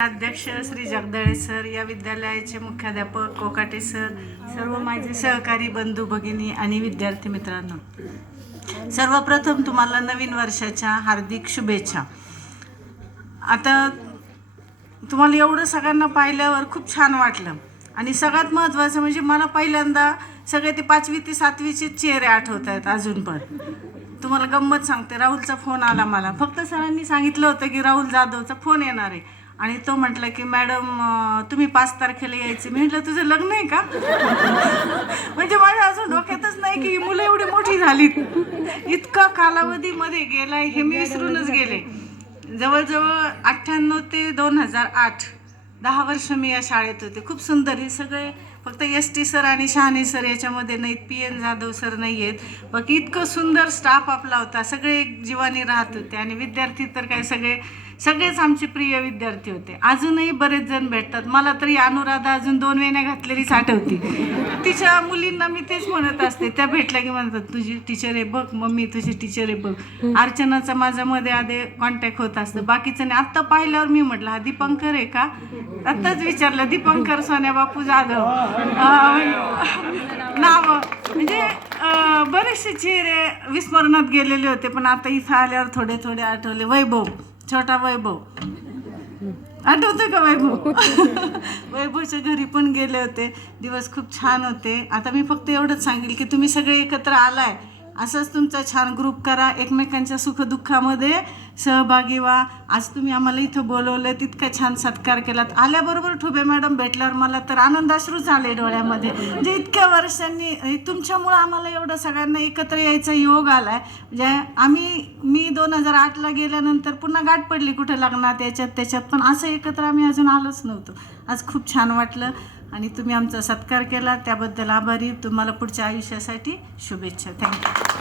अध्यक्ष श्री जगदळे सर, या विद्यालयाचे मुख्याध्यापक कोकाटे सर, सर्व माझे सहकारी बंधू भगिनी आणि विद्यार्थी मित्रांनो, सर्वप्रथम तुम्हाला नवीन वर्षाच्या हार्दिक शुभेच्छा. आता तुम्हाला एवढं सगळ्यांना पाहिल्यावर खूप छान वाटलं आणि सगळ्यात महत्त्वाचं म्हणजे मला पहिल्यांदा सगळे ते 5वी ते 7वीचे चेहरे आठवत आहेत अजून पण. तुम्हाला गंमत सांगते, राहुलचा फोन आला मला. फक्त सरांनी सांगितलं होतं की राहुल जाधवचा फोन येणार आहे आणि तो म्हटला की मॅडम तुम्ही 5 तारखेला यायचे. मी म्हटलं तुझं लग्न आहे का? म्हणजे माझ्या अजून डोक्यातच नाही की मुलं एवढी मोठी झालीत. इतका कालावधीमध्ये गेलाय हे मी विसरूनच गेले. जवळजवळ 98 ते 2008 10 वर्ष मी या शाळेत होते. खूप सुंदर. हे सगळे फक्त ST सर आणि शहाणे सर याच्यामध्ये नाहीत, PN जाधव सर नाही आहेत. बाकी इतकं सुंदर स्टाफ आपला होता. सगळे एक जीवानी राहत होते आणि विद्यार्थी तर काय सगळेच आमचे प्रिय विद्यार्थी होते. अजूनही बरेच जण भेटतात. मला तरी अनुराधा अजून 2 वेण्या घातलेलीच आठवती. तिच्या मुलींना मी तेच म्हणत असते, त्या भेटल्या की म्हणतात तुझी टीचर आहे बघ मम्मी, तुझी टीचर आहे बघ. अर्चनाचा माझा मध्ये आधी कॉन्टॅक्ट होत असतं. बाकीचं नाही. आत्ता पाहिल्यावर मी म्हटलं हा दीपंकर आहे का? आत्ताच विचारलं, दीपंकर सोन्या बापू जाधव नाव. म्हणजे बरेचसे चेहरे विस्मरणात गेलेले होते, पण आता इथं आल्यावर थोडे थोडे आठवले. वैभव, छोटा वैभव आठवतं का? वैभव वैभवच्या घरी पण गेले होते. दिवस खूप छान होते. आता मी फक्त एवढंच सांगेल की तुम्ही सगळे एकत्र आलाय, असंच तुमचा छान ग्रुप करा, एकमेकांच्या सुखदुःखामध्ये सहभागी व्हा. आज तुम्ही आम्हाला इथं बोलवलं, तितका छान सत्कार केलात. आल्याबरोबर ठुबे मॅडम भेटल्यावर मला तर आनंदाश्रूच आले डोळ्यामध्ये. म्हणजे इतक्या वर्षांनी तुमच्यामुळं आम्हाला एवढं सगळ्यांना एकत्र यायचा योग आला आहे. म्हणजे मी 2008ला गेल्यानंतर पुन्हा गाठ पडली कुठं लग्नात त्याच्यात, पण असं एकत्र आम्ही अजून आलोच नव्हतो. आज खूप छान वाटलं आणि तुम्ही आमचा सत्कार केला त्याबद्दल आभारी. तुम्हाला पुढच्या आयुष्यासाठी शुभेच्छा. थँक्यू.